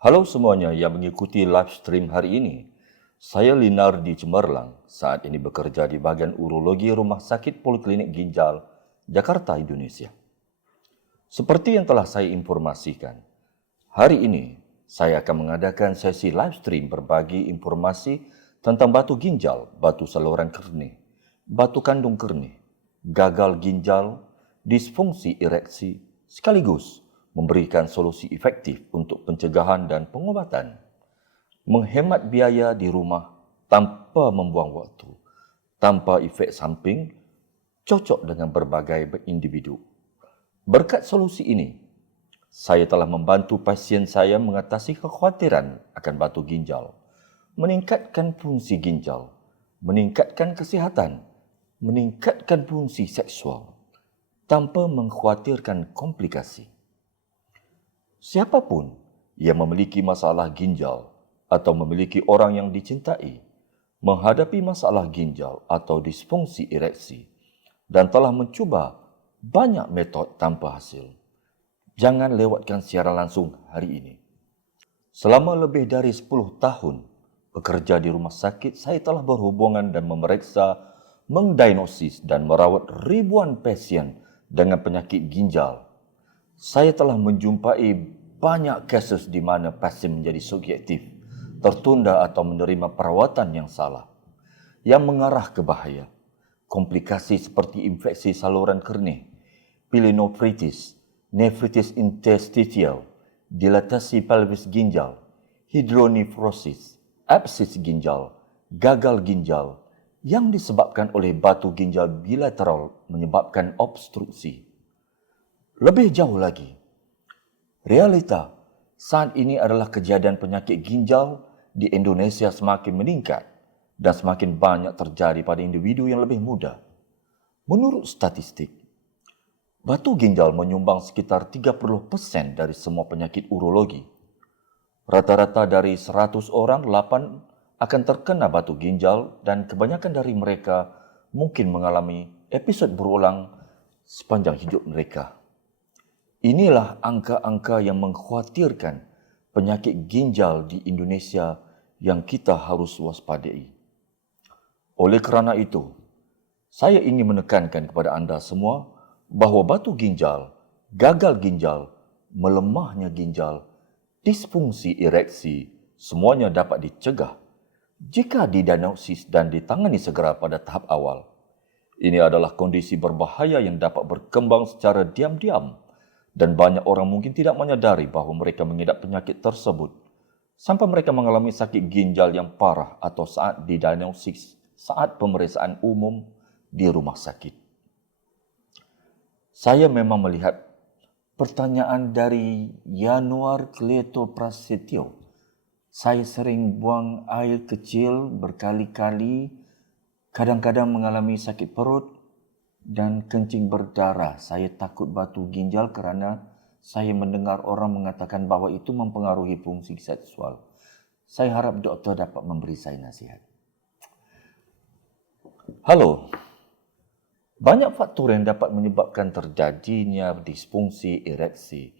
Halo semuanya yang mengikuti live stream hari ini. Saya Linardi Cemerlang, saat ini bekerja di bagian urologi Rumah Sakit Poliklinik Ginjal, Jakarta, Indonesia. Seperti yang telah saya informasikan, hari ini saya akan mengadakan sesi live stream berbagi informasi tentang batu ginjal, batu saluran kerneh, batu kandung kerneh, gagal ginjal, disfungsi ereksi, sekaligus memberikan solusi efektif untuk pencegahan dan pengobatan, menghemat biaya di rumah tanpa membuang waktu, tanpa efek samping, cocok dengan berbagai individu. Berkat solusi ini, saya telah membantu pasien saya mengatasi kekhawatiran akan batu ginjal, meningkatkan fungsi ginjal, meningkatkan kesihatan, meningkatkan fungsi seksual, tanpa mengkhawatirkan komplikasi. Siapapun yang memiliki masalah ginjal atau memiliki orang yang dicintai menghadapi masalah ginjal atau disfungsi ereksi dan telah mencuba banyak metod tanpa hasil, jangan lewatkan siaran langsung hari ini. Selama lebih dari 10 tahun bekerja di rumah sakit, saya telah berhubungan dan memeriksa, mendiagnosis dan merawat ribuan pasien dengan penyakit ginjal. Saya telah menjumpai banyak kasus di mana pasien menjadi subjektif, tertunda atau menerima perawatan yang salah, yang mengarah ke bahaya. Komplikasi seperti infeksi saluran kerneh, pielonefritis, nefritis interstitial, dilatasi pelvis ginjal, hidronefrosis, absis ginjal, gagal ginjal, yang disebabkan oleh batu ginjal bilateral menyebabkan obstruksi. Lebih jauh lagi, realita saat ini adalah kejadian penyakit ginjal di Indonesia semakin meningkat dan semakin banyak terjadi pada individu yang lebih muda. Menurut statistik, batu ginjal menyumbang sekitar 30% dari semua penyakit urologi. Rata-rata dari 100 orang, 8 akan terkena batu ginjal dan kebanyakan dari mereka mungkin mengalami episod berulang sepanjang hidup mereka. Inilah angka-angka yang mengkhawatirkan penyakit ginjal di Indonesia yang kita harus waspadai. Oleh kerana itu, saya ingin menekankan kepada anda semua bahawa batu ginjal, gagal ginjal, melemahnya ginjal, disfungsi ereksi, semuanya dapat dicegah jika didiagnosis dan ditangani segera pada tahap awal. Ini adalah kondisi berbahaya yang dapat berkembang secara diam-diam dan banyak orang mungkin tidak menyadari bahawa mereka mengidap penyakit tersebut sampai mereka mengalami sakit ginjal yang parah atau saat didiagnosis saat pemeriksaan umum di rumah sakit. Saya memang melihat pertanyaan dari Yanuar Kleto Prasetyo. Saya sering buang air kecil berkali-kali, kadang-kadang mengalami sakit perut dan kencing berdarah. Saya takut batu ginjal kerana saya mendengar orang mengatakan bahawa itu mempengaruhi fungsi seksual. Saya harap doktor dapat memberi saya nasihat. Halo. Banyak faktor yang dapat menyebabkan terjadinya disfungsi ereksi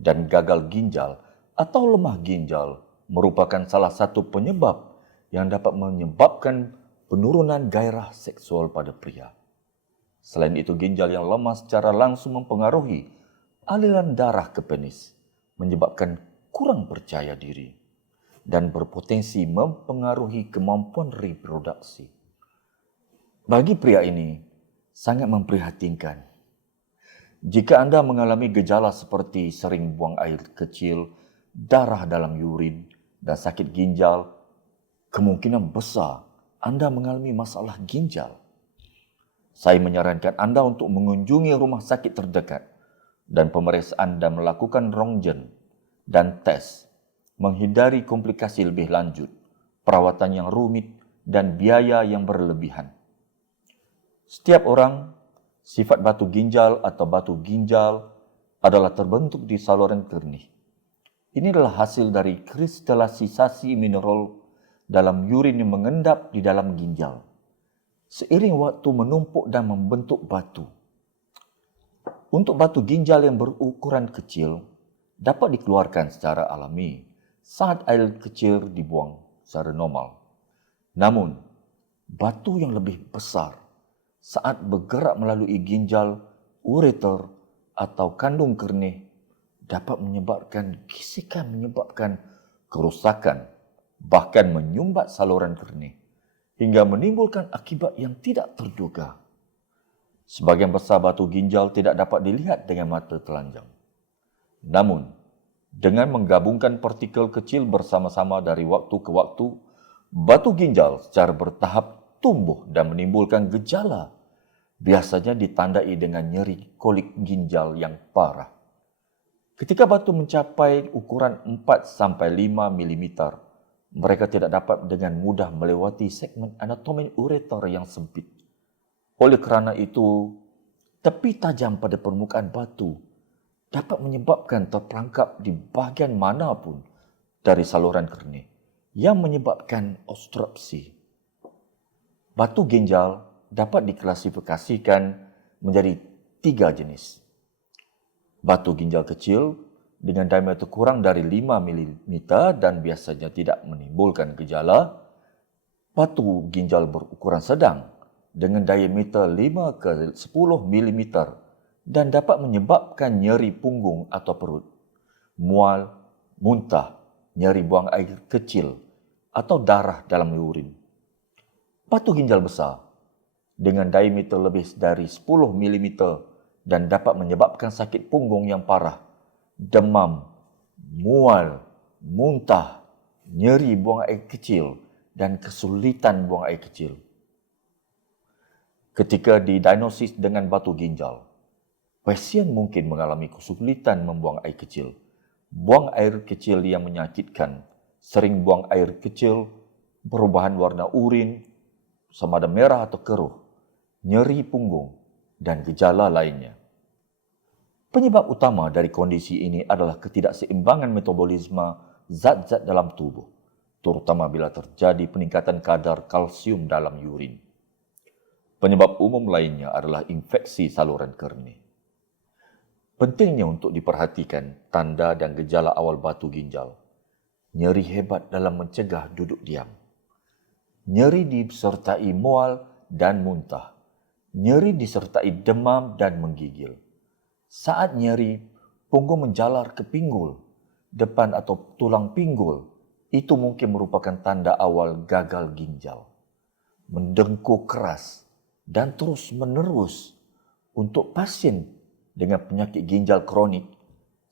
dan gagal ginjal atau lemah ginjal merupakan salah satu penyebab yang dapat menyebabkan penurunan gairah seksual pada pria. Selain itu, ginjal yang lemah secara langsung mempengaruhi aliran darah ke penis, menyebabkan kurang percaya diri dan berpotensi mempengaruhi kemampuan reproduksi. Bagi pria ini, sangat memprihatinkan. Jika anda mengalami gejala seperti sering buang air kecil, darah dalam urin, dan sakit ginjal, kemungkinan besar anda mengalami masalah ginjal. Saya menyarankan anda untuk mengunjungi rumah sakit terdekat dan pemeriksaan dan melakukan röntgen dan tes, menghindari komplikasi lebih lanjut, perawatan yang rumit, dan biaya yang berlebihan. Setiap orang, sifat batu ginjal atau batu ginjal adalah terbentuk di saluran kerneh. Ini adalah hasil dari kristalisasi mineral dalam urin yang mengendap di dalam ginjal. Seiring waktu menumpuk dan membentuk batu. Untuk batu ginjal yang berukuran kecil, dapat dikeluarkan secara alami saat air kecil dibuang secara normal. Namun, batu yang lebih besar saat bergerak melalui ginjal, ureter atau kandung kernih dapat menyebabkan gesekan, menyebabkan kerosakan, bahkan menyumbat saluran kernih hingga menimbulkan akibat yang tidak terduga. Sebahagian besar batu ginjal tidak dapat dilihat dengan mata telanjang. Namun, dengan menggabungkan partikel kecil bersama-sama dari waktu ke waktu, batu ginjal secara bertahap tumbuh dan menimbulkan gejala. Biasanya ditandai dengan nyeri kolik ginjal yang parah. Ketika batu mencapai ukuran 4-5 mm, mereka tidak dapat dengan mudah melewati segmen anatomi ureter yang sempit. Oleh kerana itu, tepi tajam pada permukaan batu dapat menyebabkan terperangkap di bahagian manapun dari saluran kernih yang menyebabkan obstruksi. Batu ginjal dapat diklasifikasikan menjadi 3 jenis. Batu ginjal kecil dengan diameter kurang dari 5 mm dan biasanya tidak menimbulkan gejala. Batu ginjal berukuran sedang dengan diameter 5 ke 10 mm dan dapat menyebabkan nyeri punggung atau perut, mual, muntah, nyeri buang air kecil atau darah dalam urin. Batu ginjal besar dengan diameter lebih dari 10 mm dan dapat menyebabkan sakit punggung yang parah, demam, mual, muntah, nyeri buang air kecil dan kesulitan buang air kecil. Ketika didiagnosis dengan batu ginjal, pasien mungkin mengalami kesulitan membuang air kecil, buang air kecil yang menyakitkan, sering buang air kecil, perubahan warna urin, sama ada merah atau keruh, nyeri punggung, dan gejala lainnya. Penyebab utama dari kondisi ini adalah ketidakseimbangan metabolisme zat-zat dalam tubuh, terutama bila terjadi peningkatan kadar kalsium dalam urin. Penyebab umum lainnya adalah infeksi saluran kernih. Pentingnya untuk diperhatikan tanda dan gejala awal batu ginjal. Nyeri hebat dalam mencegah duduk diam. Nyeri disertai mual dan muntah. Nyeri disertai demam dan menggigil. Saat nyeri, punggung menjalar ke pinggul, depan atau tulang pinggul. Itu mungkin merupakan tanda awal gagal ginjal. Mendengkur keras dan terus-menerus untuk pasien dengan penyakit ginjal kronik,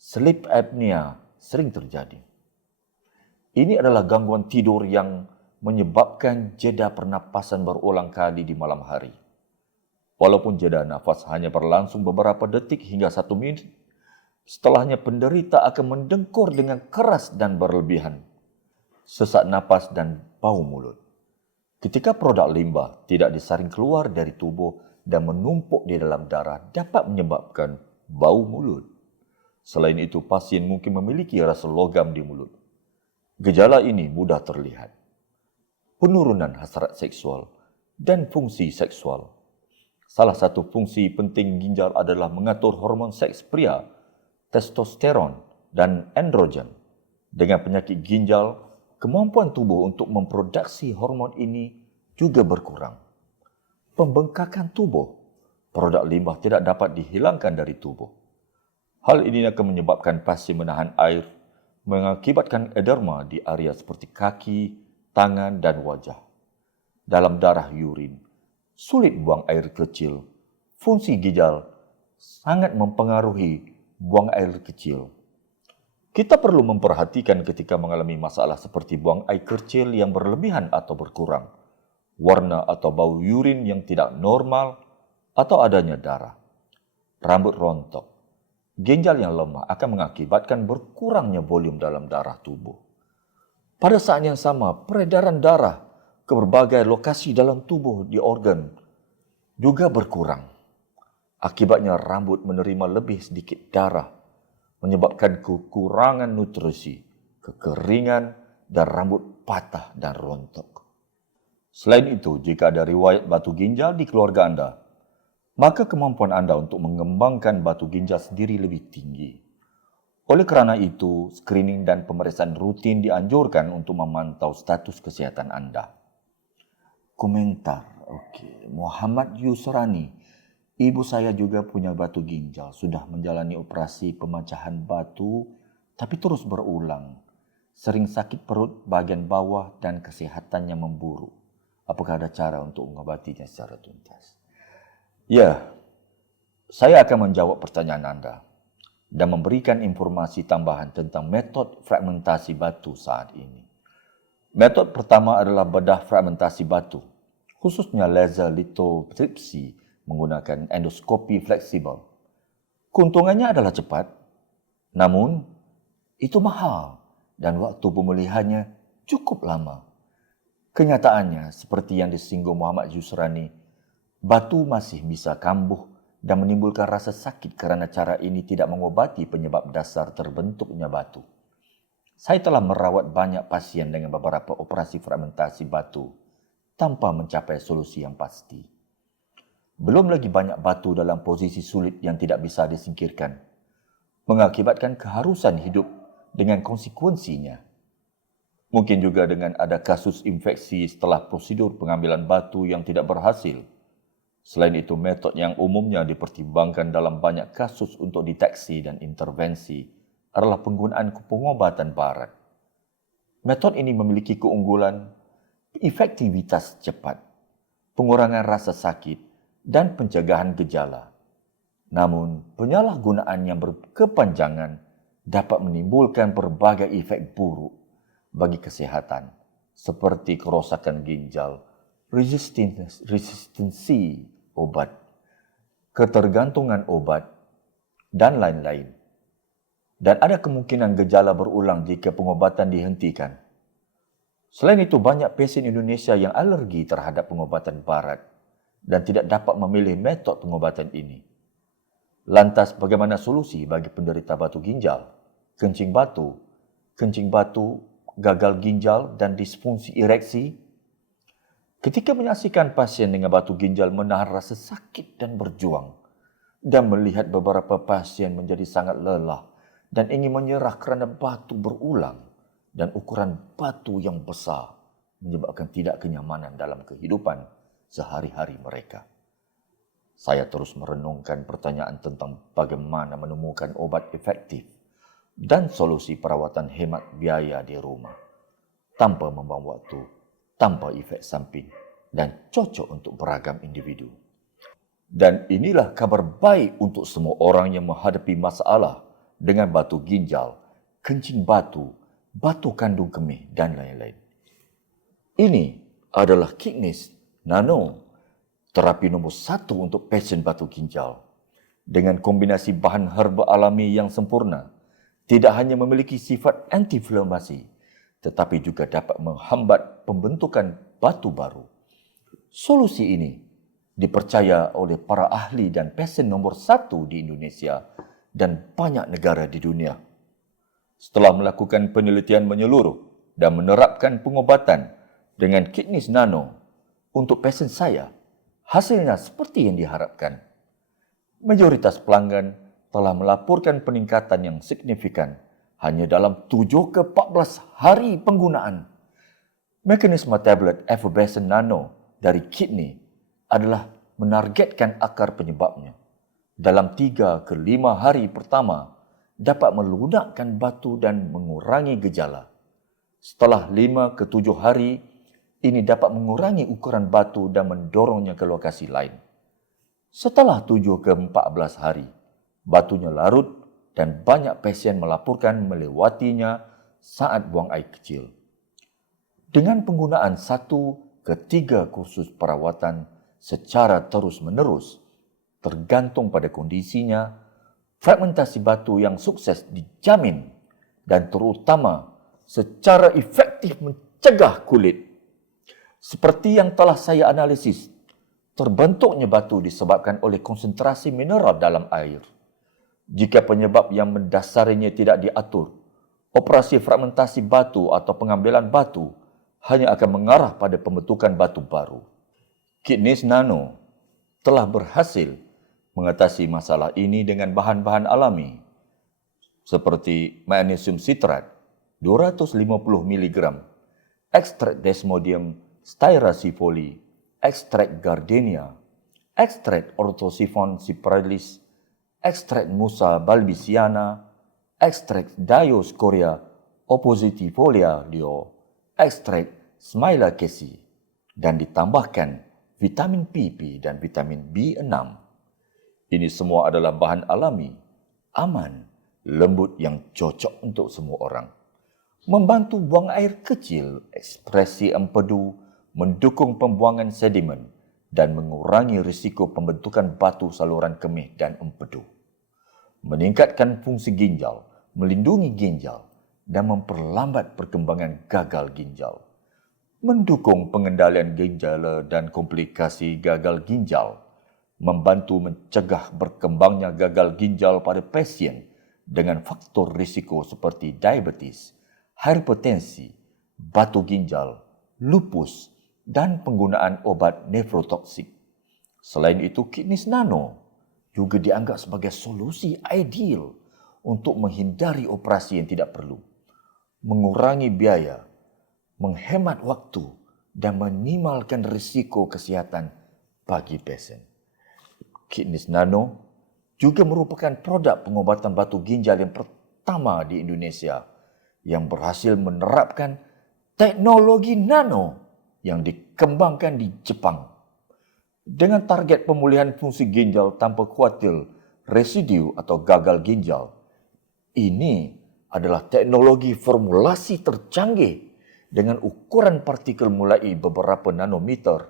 sleep apnea sering terjadi. Ini adalah gangguan tidur yang menyebabkan jeda pernapasan berulang kali di malam hari. Walaupun jeda nafas hanya berlangsung beberapa detik hingga 1 minit, setelahnya penderita akan mendengkur dengan keras dan berlebihan, sesak napas dan bau mulut. Ketika produk limbah tidak disaring keluar dari tubuh dan menumpuk di dalam darah dapat menyebabkan bau mulut. Selain itu, pasien mungkin memiliki rasa logam di mulut. Gejala ini mudah terlihat. Penurunan hasrat seksual dan fungsi seksual. Salah satu fungsi penting ginjal adalah mengatur hormon seks pria, testosteron dan androgen. Dengan penyakit ginjal, kemampuan tubuh untuk memproduksi hormon ini juga berkurang. Pembengkakan tubuh, produk limbah tidak dapat dihilangkan dari tubuh. Hal ini akan menyebabkan pasien menahan air, mengakibatkan edema di area seperti kaki, tangan dan wajah. Dalam darah urin, sulit buang air kecil. Fungsi ginjal sangat mempengaruhi buang air kecil. Kita perlu memperhatikan ketika mengalami masalah seperti buang air kecil yang berlebihan atau berkurang, warna atau bau urin yang tidak normal, atau adanya darah. Rambut rontok. Ginjal yang lemah akan mengakibatkan berkurangnya volume dalam darah tubuh. Pada saat yang sama, peredaran darah ke berbagai lokasi dalam tubuh di organ juga berkurang. Akibatnya rambut menerima lebih sedikit darah, menyebabkan kekurangan nutrisi, kekeringan, dan rambut patah dan rontok. Selain itu, jika ada riwayat batu ginjal di keluarga anda, maka kemampuan anda untuk mengembangkan batu ginjal sendiri lebih tinggi. Oleh kerana itu, screening dan pemeriksaan rutin dianjurkan untuk memantau status kesihatan anda. Komentar, Muhammad Yusrani. Ibu saya juga punya batu ginjal, sudah menjalani operasi pemecahan batu tapi terus berulang. Sering sakit perut bahagian bawah dan kesihatannya memburuk. Apakah ada cara untuk mengobatinya secara tuntas? Ya, saya akan menjawab pertanyaan anda dan memberikan informasi tambahan tentang metod fragmentasi batu saat ini. Metod pertama adalah bedah fragmentasi batu, khususnya laser lithotripsy menggunakan endoskopi fleksibel. Keuntungannya adalah cepat, namun itu mahal dan waktu pemulihannya cukup lama. Kenyataannya, seperti yang disinggung Muhammad Yusrani, batu masih bisa kambuh dan menimbulkan rasa sakit kerana cara ini tidak mengobati penyebab dasar terbentuknya batu. Saya telah merawat banyak pasien dengan beberapa operasi fragmentasi batu tanpa mencapai solusi yang pasti. Belum lagi banyak batu dalam posisi sulit yang tidak bisa disingkirkan, mengakibatkan keharusan hidup dengan konsekuensinya. Mungkin juga dengan ada kasus infeksi setelah prosedur pengambilan batu yang tidak berhasil. Selain itu, metod yang umumnya dipertimbangkan dalam banyak kasus untuk deteksi dan intervensi adalah penggunaan pengobatan barat. Metod ini memiliki keunggulan, efektivitas cepat, pengurangan rasa sakit, dan pencegahan gejala. Namun, penyalahgunaan yang berkepanjangan dapat menimbulkan berbagai efek buruk bagi kesihatan, seperti kerosakan ginjal, resistensi obat, ketergantungan obat, dan lain-lain. Dan ada kemungkinan gejala berulang jika pengobatan dihentikan. Selain itu, banyak pasien Indonesia yang alergi terhadap pengobatan barat dan tidak dapat memilih metod pengobatan ini. Lantas, bagaimana solusi bagi penderita batu ginjal, kencing batu, gagal ginjal dan disfungsi ereksi? Ketika menyaksikan pasien dengan batu ginjal menahan rasa sakit dan berjuang, dan melihat beberapa pasien menjadi sangat lelah dan ingin menyerah kerana batu berulang dan ukuran batu yang besar menyebabkan tidak kenyamanan dalam kehidupan sehari-hari mereka. Saya terus merenungkan pertanyaan tentang bagaimana menemukan obat efektif dan solusi perawatan hemat biaya di rumah tanpa membuang waktu, tanpa efek samping dan cocok untuk beragam individu. Dan inilah kabar baik untuk semua orang yang menghadapi masalah dengan batu ginjal, kencing batu, batu kandung kemih dan lain-lain. Ini adalah Kidneys Nano, terapi nombor 1 untuk pasien batu ginjal. Dengan kombinasi bahan herba alami yang sempurna, tidak hanya memiliki sifat anti-inflamasi, tetapi juga dapat menghambat pembentukan batu baru. Solusi ini dipercaya oleh para ahli dan pasien nombor 1 di Indonesia dan banyak negara di dunia. Setelah melakukan penelitian menyeluruh dan menerapkan pengobatan dengan Kidneys Nano untuk pasien saya, hasilnya seperti yang diharapkan. Mayoritas pelanggan telah melaporkan peningkatan yang signifikan hanya dalam 7 ke 14 hari penggunaan. Mekanisme tablet Effervescent Nano dari Kidney adalah menargetkan akar penyebabnya. Dalam 3 ke 5 hari pertama, dapat melunakkan batu dan mengurangi gejala. Setelah 5 ke 7 hari, ini dapat mengurangi ukuran batu dan mendorongnya ke lokasi lain. Setelah 7 ke 14 hari, batunya larut dan banyak pasien melaporkan melewatinya saat buang air kecil. Dengan penggunaan 1 ke 3 kursus perawatan secara terus-menerus, tergantung pada kondisinya, fragmentasi batu yang sukses dijamin dan terutama secara efektif mencegah kulit. Seperti yang telah saya analisis, terbentuknya batu disebabkan oleh konsentrasi mineral dalam air. Jika penyebab yang mendasarinya tidak diatur, operasi fragmentasi batu atau pengambilan batu hanya akan mengarah pada pembentukan batu baru. Kidneys Nano telah berhasil mengatasi masalah ini dengan bahan-bahan alami. seperti magnesium citrat 250 mg, ekstrak Desmodium styracifoli, ekstrak gardenia, ekstrak Orthosiphon cyperalis, ekstrak Musa balbisiana, ekstrak Dioscorea oppositifolia leo, ekstrak Smilacea, dan ditambahkan vitamin PP dan vitamin B6. Ini semua adalah bahan alami, aman, lembut yang cocok untuk semua orang. Membantu buang air kecil, ekspresi empedu, mendukung pembuangan sedimen dan mengurangi risiko pembentukan batu saluran kemih dan empedu. Meningkatkan fungsi ginjal, melindungi ginjal dan memperlambat perkembangan gagal ginjal. Mendukung pengendalian ginjal dan komplikasi gagal ginjal. Membantu mencegah berkembangnya gagal ginjal pada pasien dengan faktor risiko seperti diabetes, hipertensi, batu ginjal, lupus dan penggunaan obat nefrotoksik. Selain itu, Kidneys Nano juga dianggap sebagai solusi ideal untuk menghindari operasi yang tidak perlu, mengurangi biaya, menghemat waktu dan meminimalkan risiko kesihatan bagi pasien. Kidneys Nano juga merupakan produk pengobatan batu ginjal yang pertama di Indonesia yang berhasil menerapkan teknologi nano yang dikembangkan di Jepang. Dengan target pemulihan fungsi ginjal tanpa khawatir residu atau gagal ginjal, ini adalah teknologi formulasi tercanggih dengan ukuran partikel mulai beberapa nanometer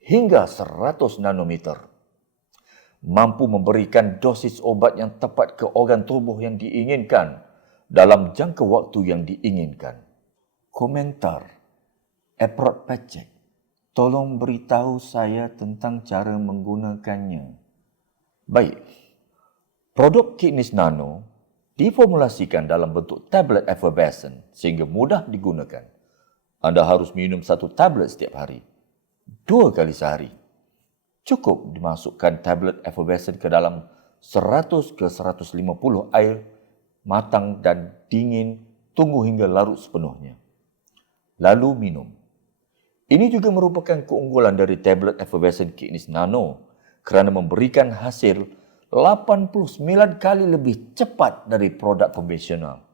hingga 100 nanometer. Mampu memberikan dosis obat yang tepat ke organ tubuh yang diinginkan dalam jangka waktu yang diinginkan. Komentar, Aprod Pacek, tolong beritahu saya tentang cara menggunakannya. Baik, produk Kidneys Nano diformulasikan dalam bentuk tablet effervescent sehingga mudah digunakan. Anda harus minum 1 tablet setiap hari, 2 kali sehari. Cukup dimasukkan tablet effervescent ke dalam 100 ke 150 air matang dan dingin, tunggu hingga larut sepenuhnya. Lalu minum. Ini juga merupakan keunggulan dari tablet effervescent Kidneys Nano kerana memberikan hasil 89 kali lebih cepat dari produk konvensional.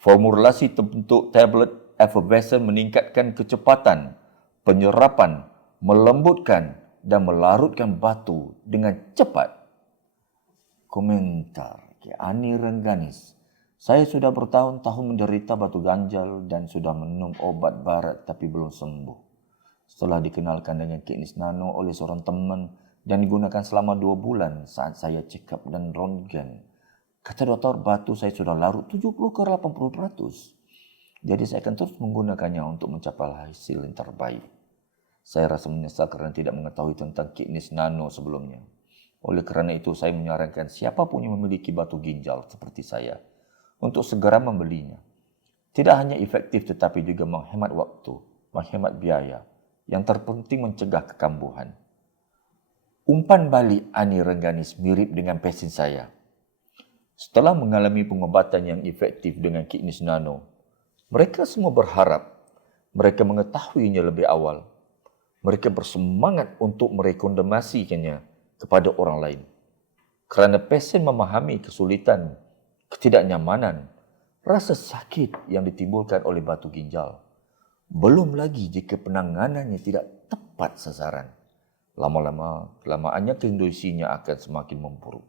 Formulasi terbentuk tablet effervescent meningkatkan kecepatan, penyerapan, melembutkan dan melarutkan batu dengan cepat. Komentar, Ani Rengganis, saya sudah bertahun-tahun menderita batu ganjal dan sudah minum obat barat tapi belum sembuh. Setelah dikenalkan dengan Kidneys Nano oleh seorang teman dan digunakan selama 2 bulan saat saya check up dan röntgen, kata doktor batu saya sudah larut 70 ke 80%. Jadi saya akan terus menggunakannya untuk mencapai hasil yang terbaik. Saya rasa menyesal kerana tidak mengetahui tentang Kidneys Nano sebelumnya. Oleh kerana itu, saya menyarankan siapapun yang memiliki batu ginjal seperti saya untuk segera membelinya. Tidak hanya efektif tetapi juga menghemat waktu, menghemat biaya. Yang terpenting mencegah kekambuhan. Umpan balik Ani Rengganis mirip dengan pasien saya. Setelah mengalami pengobatan yang efektif dengan Kidneys Nano, mereka semua berharap mereka mengetahuinya lebih awal. Mereka bersemangat untuk merekomendasikannya kepada orang lain. Kerana pasien memahami kesulitan, ketidaknyamanan, rasa sakit yang ditimbulkan oleh batu ginjal. Belum lagi jika penanganannya tidak tepat sasaran. Lama-lama, kondisinya akan semakin memburuk.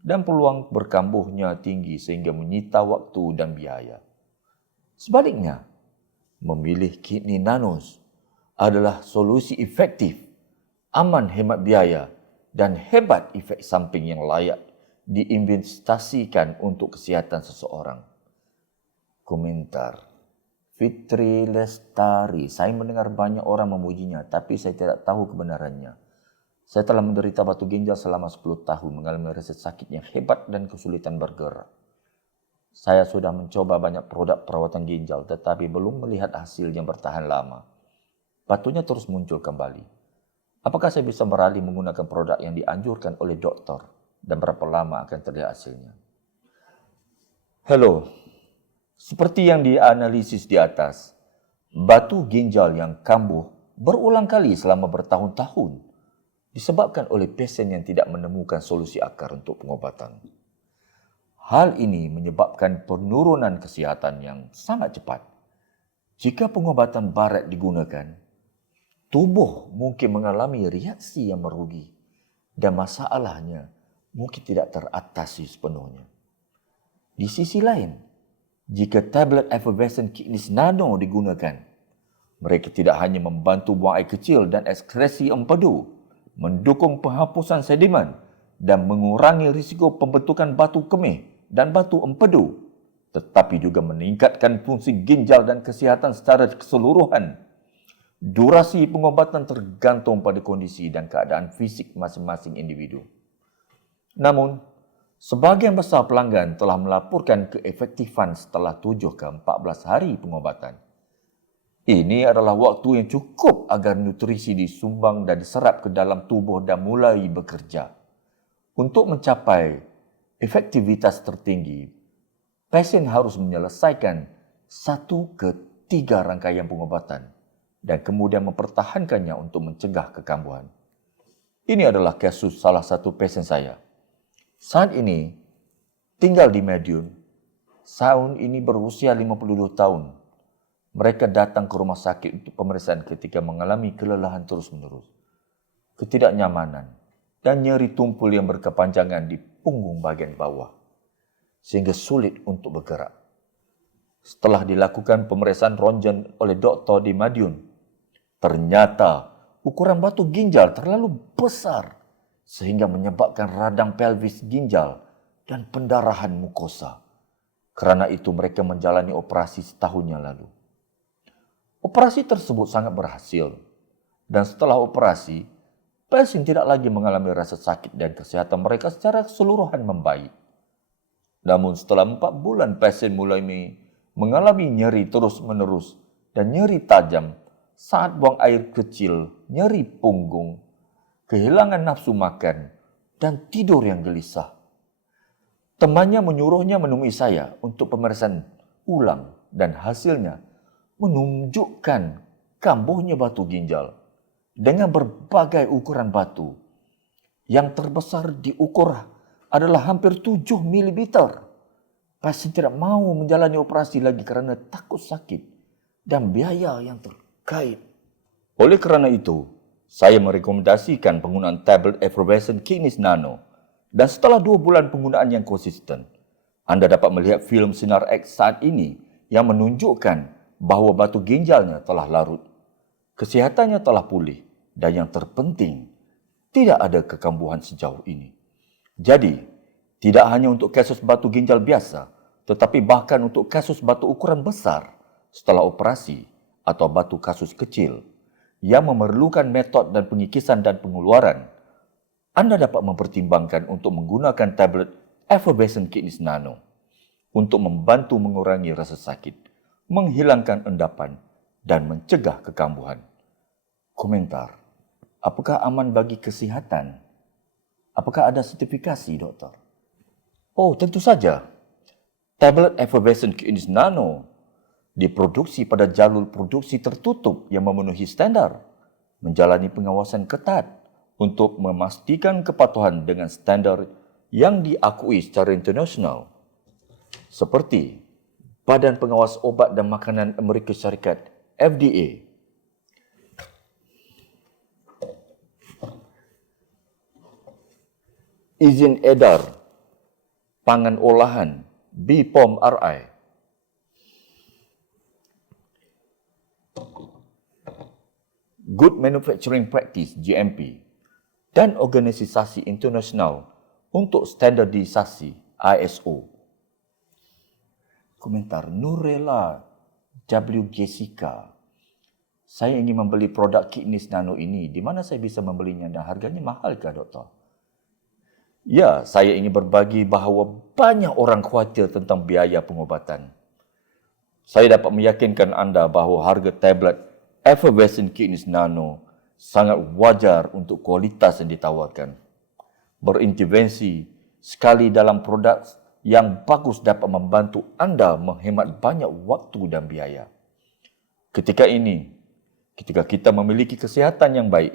Dan peluang berkambuhnya tinggi sehingga menyita waktu dan biaya. Sebaliknya, memilih Kidneys Nano adalah solusi efektif, aman hemat biaya dan hebat efek samping yang layak diinvestasikan untuk kesihatan seseorang. Komentar, Fitri Lestari, saya mendengar banyak orang memujinya tapi saya tidak tahu kebenarannya. Saya telah menderita batu ginjal selama 10 tahun, mengalami rasa sakit yang hebat dan kesulitan bergerak. Saya sudah mencoba banyak produk perawatan ginjal tetapi belum melihat hasil yang bertahan lama. Batunya terus muncul kembali. Apakah saya bisa beralih menggunakan produk yang dianjurkan oleh doktor dan berapa lama akan terlihat hasilnya? Hello, seperti yang dianalisis di atas, batu ginjal yang kambuh berulang kali selama bertahun-tahun disebabkan oleh pasien yang tidak menemukan solusi akar untuk pengobatan. Hal ini menyebabkan penurunan kesihatan yang sangat cepat. Jika pengobatan barat digunakan, tubuh mungkin mengalami reaksi yang merugi dan masalahnya mungkin tidak teratasi sepenuhnya. Di sisi lain, jika tablet effervescent kidneys nano digunakan, mereka tidak hanya membantu buang air kecil dan ekskresi empedu, mendukung penghapusan sedimen dan mengurangi risiko pembentukan batu kemih dan batu empedu, tetapi juga meningkatkan fungsi ginjal dan kesihatan secara keseluruhan. Durasi pengobatan tergantung pada kondisi dan keadaan fisik masing-masing individu. Namun, sebahagian besar pelanggan telah melaporkan keefektifan setelah 7 ke 14 hari pengobatan. Ini adalah waktu yang cukup agar nutrisi disumbang dan diserap ke dalam tubuh dan mulai bekerja. Untuk mencapai efektivitas tertinggi, pasien harus menyelesaikan 1 ke 3 rangkaian pengobatan dan kemudian mempertahankannya untuk mencegah kekambuhan. Ini adalah kasus salah satu pasien saya. Saat ini, tinggal di Madiun. Tahun ini berusia 52 tahun. Mereka datang ke rumah sakit untuk pemeriksaan ketika mengalami kelelahan terus-menerus, ketidaknyamanan, dan nyeri tumpul yang berkepanjangan di punggung bagian bawah, sehingga sulit untuk bergerak. Setelah dilakukan pemeriksaan ronsen oleh doktor di Madiun, ternyata ukuran batu ginjal terlalu besar sehingga menyebabkan radang pelvis ginjal dan pendarahan mukosa. Kerana itu mereka menjalani operasi setahun yang lalu. Operasi tersebut sangat berhasil dan setelah operasi, pasien tidak lagi mengalami rasa sakit dan kesihatan mereka secara keseluruhan membaik. Namun setelah 4 bulan pasien mulai mengalami nyeri terus-menerus dan nyeri tajam saat buang air kecil, nyeri punggung, kehilangan nafsu makan, dan tidur yang gelisah. Temannya menyuruhnya menemui saya untuk pemeriksaan ulang dan hasilnya menunjukkan kambuhnya batu ginjal dengan berbagai ukuran batu. Yang terbesar diukur adalah hampir 7 mm. Pasien tidak mahu menjalani operasi lagi kerana takut sakit dan biaya yang terkait. Oleh kerana itu, saya merekomendasikan penggunaan tablet effervescent kidneys nano dan setelah 2 bulan penggunaan yang konsisten, anda dapat melihat filem sinar X saat ini yang menunjukkan bahawa batu ginjalnya telah larut, kesihatannya telah pulih dan yang terpenting, tidak ada kekambuhan sejauh ini. Jadi, tidak hanya untuk kasus batu ginjal biasa, tetapi bahkan untuk kasus batu ukuran besar setelah operasi atau batu kasus kecil yang memerlukan metod dan pengikisan dan pengeluaran, anda dapat mempertimbangkan untuk menggunakan tablet effervescent kidneys nano untuk membantu mengurangi rasa sakit, menghilangkan endapan, dan mencegah kekambuhan. Komentar, apakah aman bagi kesihatan? Apakah ada sertifikasi, doktor? Oh, tentu saja. Tablet effervescent kidneys nano diproduksi pada jalur produksi tertutup yang memenuhi standar, menjalani pengawasan ketat untuk memastikan kepatuhan dengan standar yang diakui secara internasional, seperti Badan Pengawas Obat dan Makanan Amerika Syarikat, FDA. Izin edar pangan olahan BPOM RI. Good Manufacturing Practice GMP dan Organisasi Internasional untuk Standardisasi ISO. Komentar, Nurela W. Jessica. Saya ingin membeli produk kidneys nano ini. Di mana saya bisa membelinya dan harganya mahalkah, doktor? Ya, saya ingin berbagi bahawa banyak orang khawatir tentang biaya pengobatan. Saya dapat meyakinkan anda bahawa harga tablet effervescent kidneys nano sangat wajar untuk kualitas yang ditawarkan. Berintervensi sekali dalam produk yang bagus dapat membantu anda menghemat banyak waktu dan biaya. Ketika kita memiliki kesihatan yang baik,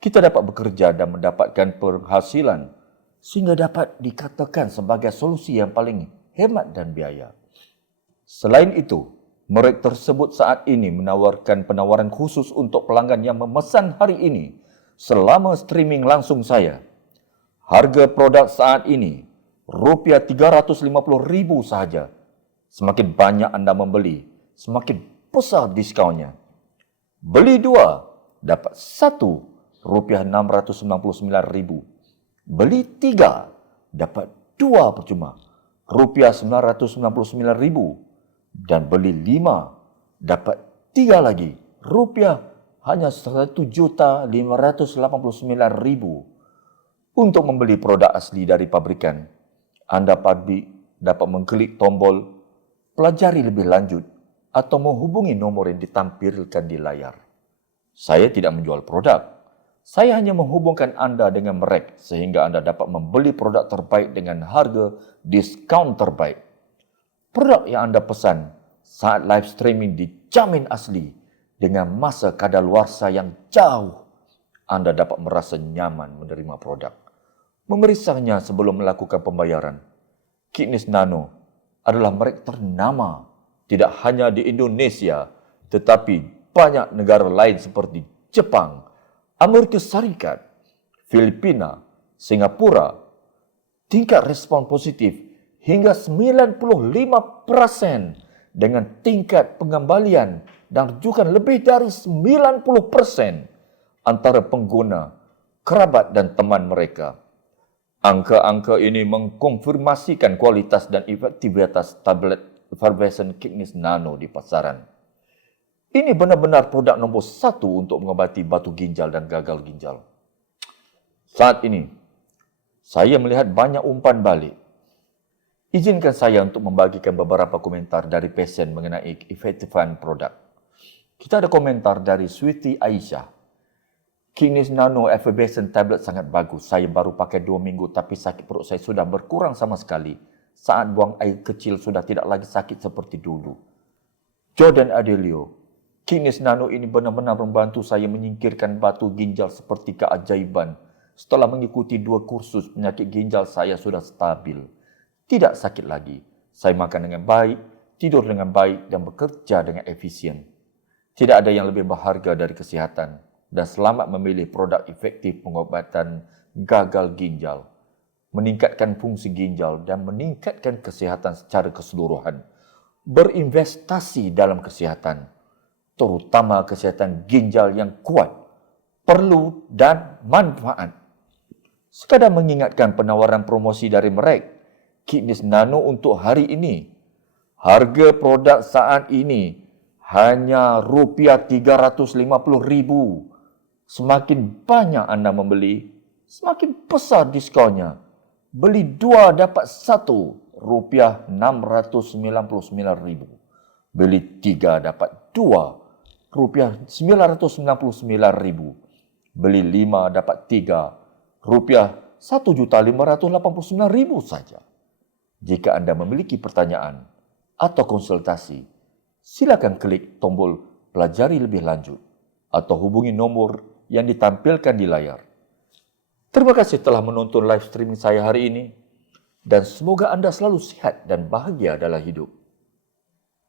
kita dapat bekerja dan mendapatkan penghasilan sehingga dapat dikatakan sebagai solusi yang paling hemat dan biaya. Selain itu, merek tersebut saat ini menawarkan penawaran khusus untuk pelanggan yang memesan hari ini selama streaming langsung saya. Harga produk saat ini Rp350,000 sahaja. Semakin banyak anda membeli, semakin besar diskonnya. Beli 2, dapat 1, Rp699,000. Beli 3, dapat 2 percuma, Rp999,000. Dan beli 5, dapat 3 lagi, hanya Rp1,589,000. Untuk membeli produk asli dari pabrikan, anda dapat mengklik tombol pelajari lebih lanjut atau menghubungi nomor yang ditampilkan di layar. Saya tidak menjual produk. Saya hanya menghubungkan anda dengan merek sehingga anda dapat membeli produk terbaik dengan harga diskaun terbaik. Produk yang anda pesan saat live streaming dijamin asli dengan masa kadaluarsa yang jauh. Anda dapat merasa nyaman menerima produk, memeriksanya sebelum melakukan pembayaran. Kidneys Nano adalah merek ternama tidak hanya di Indonesia, tetapi banyak negara lain seperti Jepang, Amerika Serikat, Filipina, Singapura. Tingkat respon positif hingga 95% dengan tingkat pengembalian dan rujukan lebih dari 90% antara pengguna, kerabat dan teman mereka. Angka-angka ini mengkonfirmasikan kualitas dan efektivitas tablet effervescent Kidneys Nano di pasaran. Ini benar-benar produk nombor 1 untuk mengobati batu ginjal dan gagal ginjal. Saat ini, saya melihat banyak umpan balik. Izinkan saya untuk membagikan beberapa komentar dari pasien mengenai efektifan produk. Kita ada komentar dari Sweety Aisyah. Kidneys Nano Effervescent Tablet sangat bagus. Saya baru pakai 2 minggu tapi sakit perut saya sudah berkurang sama sekali. Saat buang air kecil sudah tidak lagi sakit seperti dulu. Jordan Adelio. Kidneys Nano ini benar-benar membantu saya menyingkirkan batu ginjal seperti keajaiban. Setelah mengikuti 2 kursus, penyakit ginjal saya sudah stabil. Tidak sakit lagi. Saya makan dengan baik, tidur dengan baik dan bekerja dengan efisien. Tidak ada yang lebih berharga dari kesihatan. Dan selamat memilih produk efektif pengobatan gagal ginjal, meningkatkan fungsi ginjal dan meningkatkan kesihatan secara keseluruhan. Berinvestasi dalam kesihatan, terutama kesihatan ginjal yang kuat, perlu dan manfaat. Sekadar mengingatkan penawaran promosi dari merek Kidneys Nano untuk hari ini. Harga produk saat ini hanya Rp350,000. Semakin banyak anda membeli, semakin besar diskonnya. Beli 2 dapat 1, Rp699,000. Beli 3 dapat 2, Rp999,000. Beli 5 dapat 3, Rp1,589,000 saja. Jika anda memiliki pertanyaan atau konsultasi, silakan klik tombol pelajari lebih lanjut atau hubungi nomor yang ditampilkan di layar. Terima kasih telah menonton live streaming saya hari ini dan semoga anda selalu sihat dan bahagia dalam hidup.